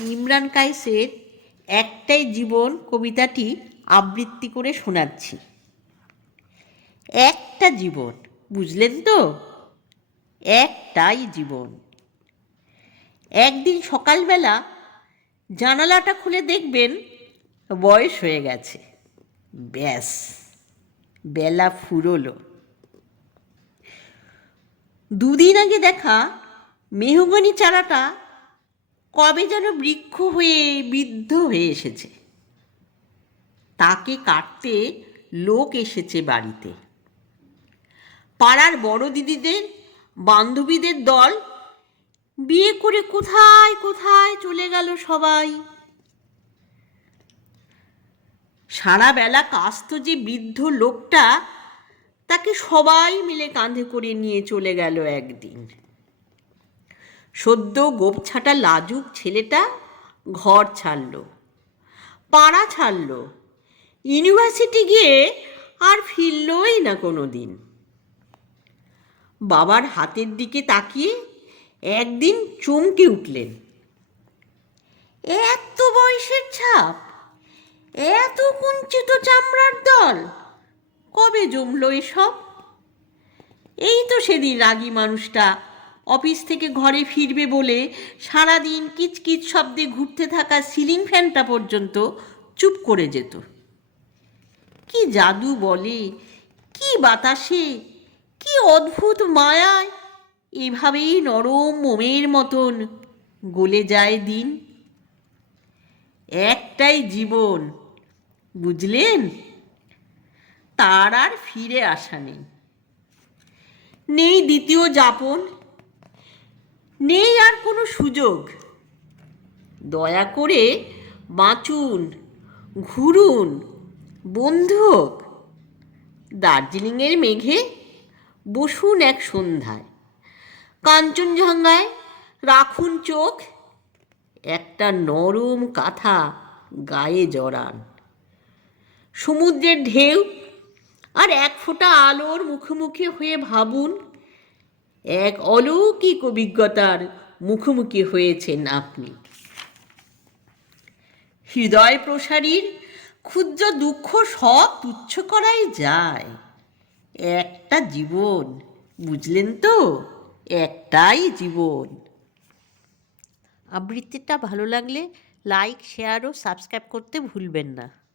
ইমরান কাইসের একটাই জীবন কবিতাটি আবৃত্তি করে শোনাচ্ছি। একটা জীবন, বুঝলেন তো? একটাই জীবন। একদিন সকালবেলা জানালাটা খুলে দেখবেন বয়স হয়ে গেছে। ব্যাস, বেলা ফুরোলো। দুদিন আগে দেখা মেহগনি চারাটা কবে যেন বৃক্ষ হয়ে বৃদ্ধ হয়ে এসেছে। তাকে কাটতে লোক এসেছে বাড়িতে। পাড়ার বড় দিদিদের, বান্ধবীদের দল বিয়ে করে কোথায় কোথায় চলে গেল সবাই। সারা বেলা কাস্ত যে বৃদ্ধ লোকটা, তাকে সবাই মিলে কাঁধে করে নিয়ে চলে গেল একদিন। সদ্য গোপছাটা লাজুক ছেলেটা ঘর ছাড়ল, পাড়া ছাড়ল, ইউনিভার্সিটি গিয়ে আর ফিরলই না কোনো দিন বাবার হাতের দিকে তাকিয়ে একদিন চমকে উঠলেন। এত বয়সের ছাপ, এত কুঞ্চিত চামড়ার দল, কবে জমলো এসব? এই তো সেদিন রাগী মানুষটা অফিস থেকে ঘরে ফিরবে বলে সারাদিন কিচকিচ শব্দে ঘুরতে থাকা সিলিং ফ্যানটা পর্যন্ত চুপ করে যেত। কি জাদু বলে, কি বাতাসে, কি অদ্ভুত মায়ায়। এভাবেই নরম মোমের মতন গলে যায় দিন। একটাই জীবন, বুঝলেন? তার আর ফিরে আসা নেই। নেই দ্বিতীয় যাপন নেই আর কোনো সুযোগ। দয়া করে বাঁচুন, ঘুরুন বন্ধু হোক দার্জিলিংয়ের মেঘে বসুন এক সন্ধ্যায়। কাঞ্চনজঙ্ঘায় রাখুন চোখ, একটা নরম কাঁথা গায়ে জড়ান। সমুদ্রের ঢেউ আর এক ফোঁটা আলোর মুখোমুখি হয়ে ভাবুন এক অলৌকিক অভিজ্ঞতার মুখোমুখি হয়েছেন আপনি। হৃদয় প্রসারীর ক্ষুদ্র দুঃখ সব তুচ্ছ করাই যায়। একটা জীবন, বুঝলেন তো? একটাই জীবন। আবৃত্তিটা ভালো লাগলে লাইক, শেয়ার ও সাবস্ক্রাইব করতে ভুলবেন না।